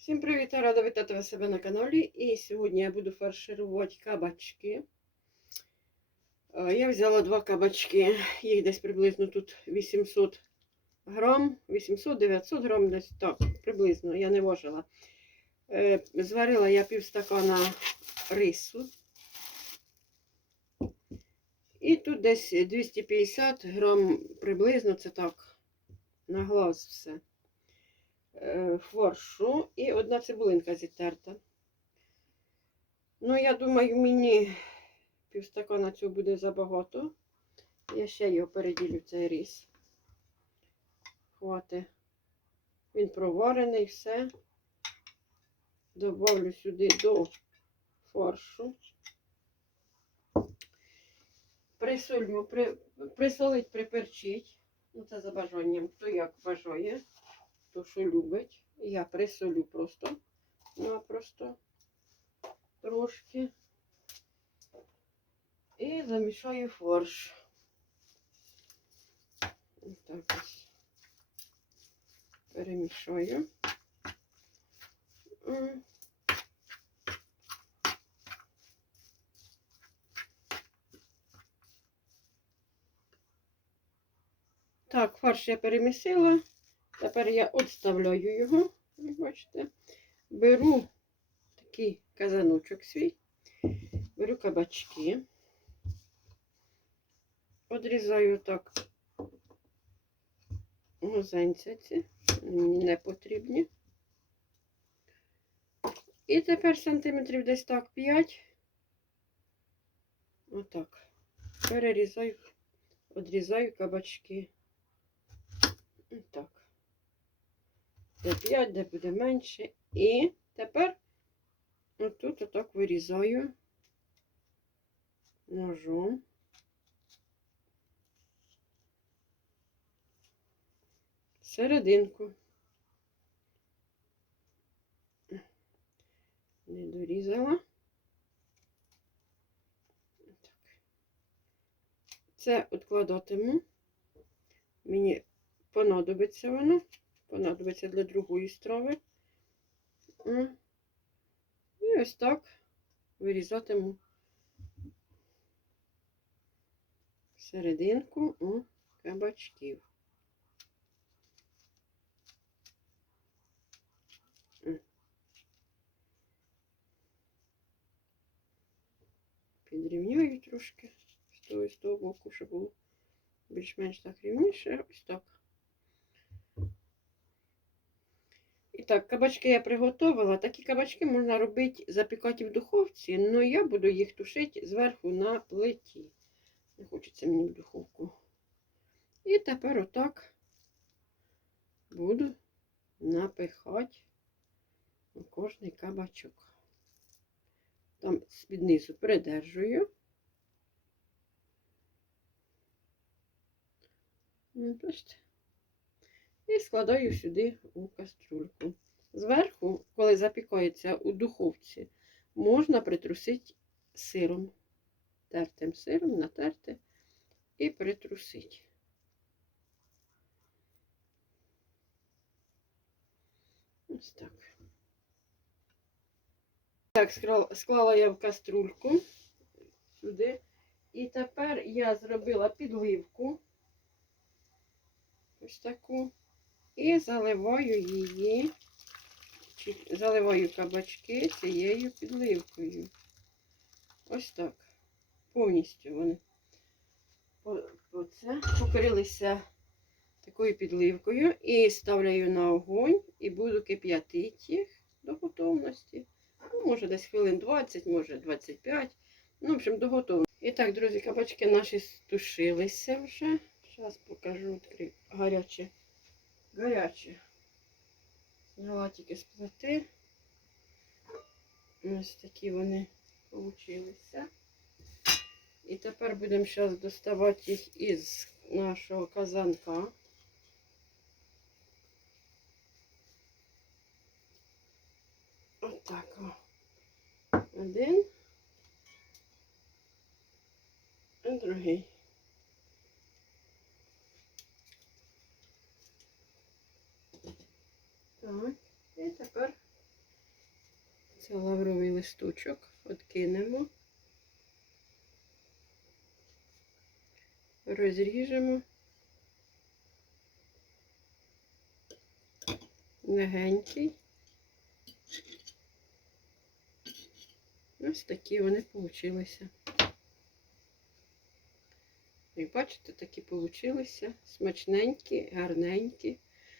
Всім привіт! Рада вітати вас себе на каналі. І сьогодні я буду фарширувати кабачки. Е, Я взяла два кабачки, їх десь приблизно тут 800 грам, 800-900 грам, десь так, приблизно, я не важила. Е, Зварила я півстакана рису. І тут десь 250 грам приблизно, це так, на глаз все фаршу і одна цибулинка зітерта. Ну, я думаю, мені півстакана цього буде забагато. Я ще його переділю цей рис. Хвати. Він проварений, все. Добавлю сюди до фаршу. Присолю, при, присолить, приперчить. Ну, це за бажанням, хто як бажає хто що любить. Я присолю просто напросто трошки. І замішаю фарш. Так ось. Перемішаю. Так, фарш я перемісила. Тепер я відставляю його, як бачите. Беру такий казаночок свій, беру кабачки, одрізаю так гузенці, мені не потрібні. І тепер сантиметрів десь так 5. Отак. Перерізаю, одрізаю кабачки. Отак де 5, де буде менше. І тепер отут отак вирізаю ножом. Серединку. Не дорізала. Так. Це відкладатиму. Мені понадобиться воно понадобиться для другої страви. І ось так вирізатиму серединку у кабачків. Підрівняю трошки з того з того боку, щоб було більш-менш так рівніше. Ось так. Так, кабачки я приготувала. Такі кабачки можна робити, запікати в духовці, але я буду їх тушити зверху на плиті. Не хочеться мені в духовку. І тепер отак буду напихати на кожний кабачок. Там з-під низу придержую. Бачите? І складаю сюди у кастрюльку. Зверху, коли запікається у духовці, можна притрусити сиром, тертим сиром, натерти і притрусити. Ось так. Так, склала я в каструльку сюди. І тепер я зробила підливку. Ось таку. І заливаю її, заливаю кабачки цією підливкою. Ось так. Повністю вони оце покрилися такою підливкою. І ставляю на огонь і буду кип'ятити їх до готовності. Ну, може, десь хвилин 20, може 25. Ну, в общем, до готовності. І так, друзі, кабачки наші стушилися вже. Зараз покажу відкрию гаряче. Зняла тільки з плити. Ось такі вони получилися. І тепер будемо зараз доставати їх із нашого казанка. Отак. Один. І другий. Так, і тепер Це лавровий листочок. Откинемо. Розріжемо. Легенький. Ось такі вони получилися. Як бачите, такі получилися. Смачненькі, гарненькі.